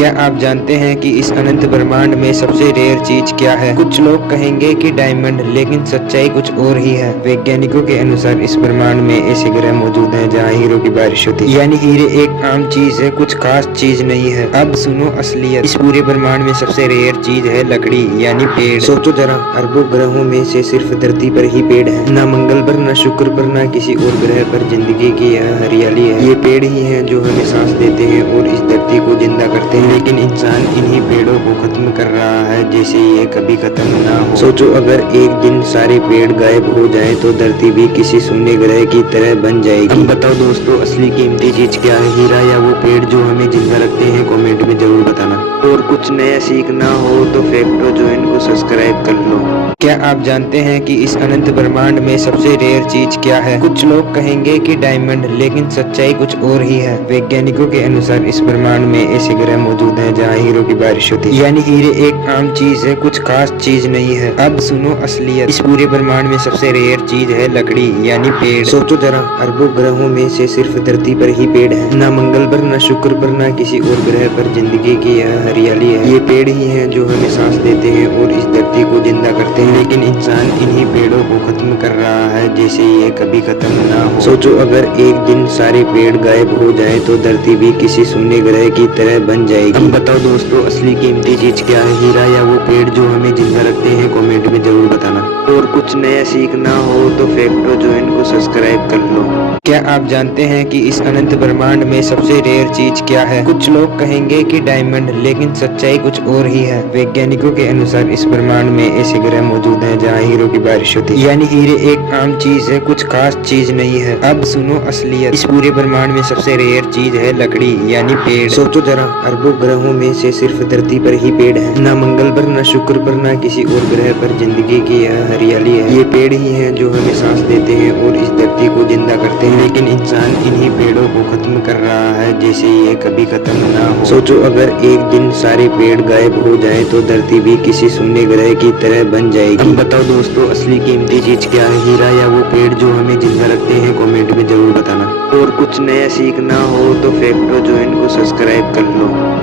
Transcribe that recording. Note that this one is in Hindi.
क्या आप जानते हैं कि इस अनंत ब्रह्मांड में सबसे रेयर चीज क्या है? कुछ लोग कहेंगे कि डायमंड, लेकिन सच्चाई कुछ और ही है। वैज्ञानिकों के अनुसार इस ब्रह्मांड में ऐसे ग्रह मौजूद हैं जहां हीरो की बारिश होती है। यानी हीरे एक आम चीज है, कुछ खास चीज नहीं है। अब सुनो असलियत। इस पूरे ब्रह्मांड में सबसे रेयर चीज है लकड़ी, यानी पेड़। सोचो जरा, अरबों ग्रहों में से सिर्फ धरती पर ही पेड़ है। न मंगल पर, न शुक्र पर, न किसी और ग्रह पर जिंदगी की यह हरियाली है। ये पेड़ ही है जो हमें सांस देते हैं और इस धरती को जिंदा करते हैं। लेकिन इंसान इन्हीं पेड़ों को खत्म कर रहा है जैसे ये कभी खत्म ना हो। सोचो, अगर एक दिन सारे पेड़ गायब हो जाए तो धरती भी किसी शून्य ग्रह की तरह बन जाएगी। बताओ दोस्तों, असली कीमती चीज क्या है? हीरा या वो पेड़ जो हमें जिंदा रखते हैं? कमेंट में जरूर बताना। और कुछ नया सीखना हो तो फैक्टो जॉइन को सब्सक्राइब कर लो। क्या आप जानते हैं कि इस अनंत ब्रह्मांड में सबसे रेयर चीज क्या है? कुछ लोग कहेंगे कि डायमंड, लेकिन सच्चाई कुछ और ही है। वैज्ञानिकों के अनुसार इस ब्रह्मांड में ऐसे ग्रह मौजूद हैं जहां हीरो की बारिश होती है। यानी हीरे एक आम चीज है, कुछ खास चीज नहीं है। अब सुनो असलियत। इस पूरे ब्रह्मांड में सबसे रेयर चीज है लकड़ी, यानी पेड़। सोचो जरा, अरबों ग्रहों में से सिर्फ धरती पर ही पेड़ है। न मंगल पर, न शुक्र पर, न किसी और ग्रह पर जिंदगी की यह हरियाली है। ये पेड़ ही है जो हमें सांस देते हैं और इस धरती को जिंदा करते हैं। लेकिन इंसान इन्हीं पेड़ों को खत्म कर रहा है जैसे ये कभी खत्म ना हो। सोचो, अगर एक दिन सारे पेड़ गायब हो जाए तो धरती भी किसी शून्य ग्रह की तरह बन जाएगी। बताओ दोस्तों, असली कीमती चीज क्या है? हीरा या वो पेड़ जो हमें जिंदा रखते हैं? कमेंट में जरूर बताना। और कुछ नया सीखना हो तो फैक्टो जॉइन को सब्सक्राइब कर लो। क्या आप जानते हैं कि इस अनंत ब्रह्मांड में सबसे रेयर चीज क्या है? कुछ लोग कहेंगे कि डायमंड, लेकिन सच्चाई कुछ और ही है। वैज्ञानिकों के अनुसार इस ब्रह्मांड में ऐसे ग्रह मौजूद हैं जहां हीरो की बारिश होती है। यानी हीरे एक आम चीज है, कुछ खास चीज नहीं है। अब सुनो असलियत। इस पूरे ब्रह्मांड में सबसे रेयर चीज है लकड़ी, यानी पेड़। सोचो जरा, अरबों ग्रहों में से सिर्फ धरती पर ही पेड़ है। न मंगल पर, न शुक्र पर, न किसी और ग्रह पर जिंदगी की यह हरियाली है। ये पेड़ ही है जो हमें सांस देते हैं और इस धरती को जिंदा करते हैं। लेकिन इंसान इन्हीं पेड़ों को खत्म कर रहा है जैसे ये कभी खत्म ना हो। सोचो, अगर एक दिन सारे पेड़ गायब हो जाए तो धरती भी किसी शून्य ग्रह की तरह बन जाएगी। बताओ दोस्तों, असली कीमती चीज क्या है? हीरा या वो पेड़ जो हमें जिंदा रखते हैं? कमेंट में जरूर बताना। और कुछ नया सीखना हो तो फैक्टो जॉइन को सब्सक्राइब कर लो।